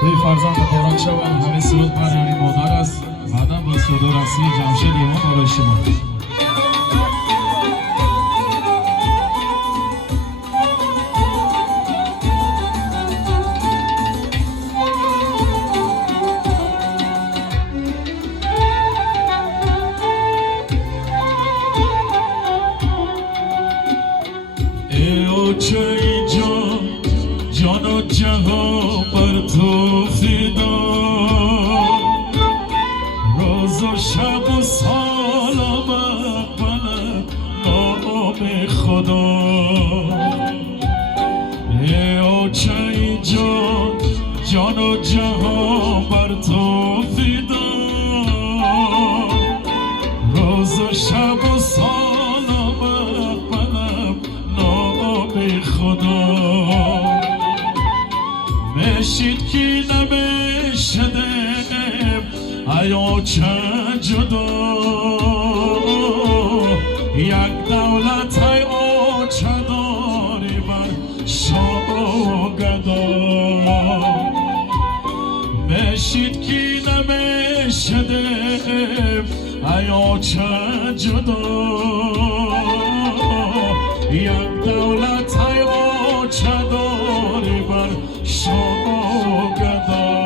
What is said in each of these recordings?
توی فرزند باران شوم همین سرود بر یعنی مادر است بعدا با صدور اصلی جمشید ایمان برای شما جان و جهان بر تو فدا روز و شب و سالم اقبل نام خدا ای چای جان و جهان بر تو فدا روز و شب و سالم اقبل نام خدا مشید کی نمیشدم ایا چه جدا یک دولت ایا چه داری بر شاه گدا مشید کی نمیشدم ایا چه جدا یک دولت ایا چه داری بر شاه گدا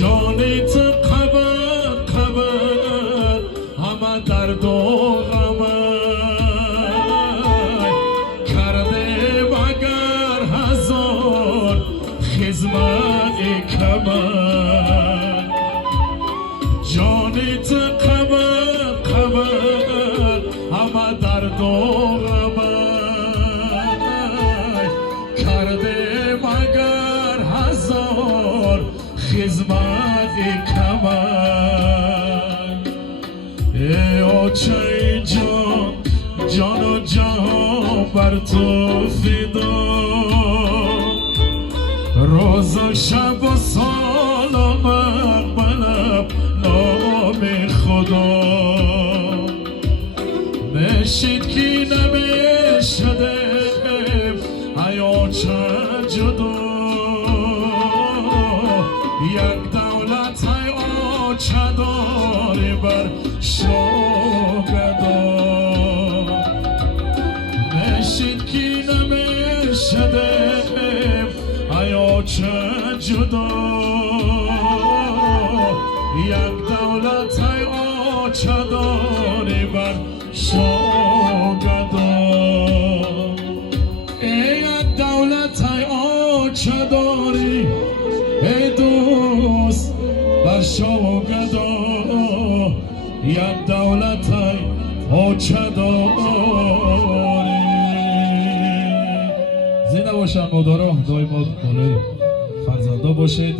جانت قبر قبر همه درد و غم کرده مگر هزار خدمت کمر جانت قبر قبر همه درد و غم کرده مگر هزار خدمت کمر چای جان جان و جهان بر تو فدا روز و شب و سال و مقبلم نام خدا نشید کی نمیشدم حیات جدا یک دولت حیات داری بر شاگدا نشید کی نمیشدم حیات جدا یک دولت حیات داری بر شاگدا ای یک دولت حیات داری ای دوست بر شاگدا یک دولت حیات داری زنده باشن مادرها دائما بالای فرزندا باشید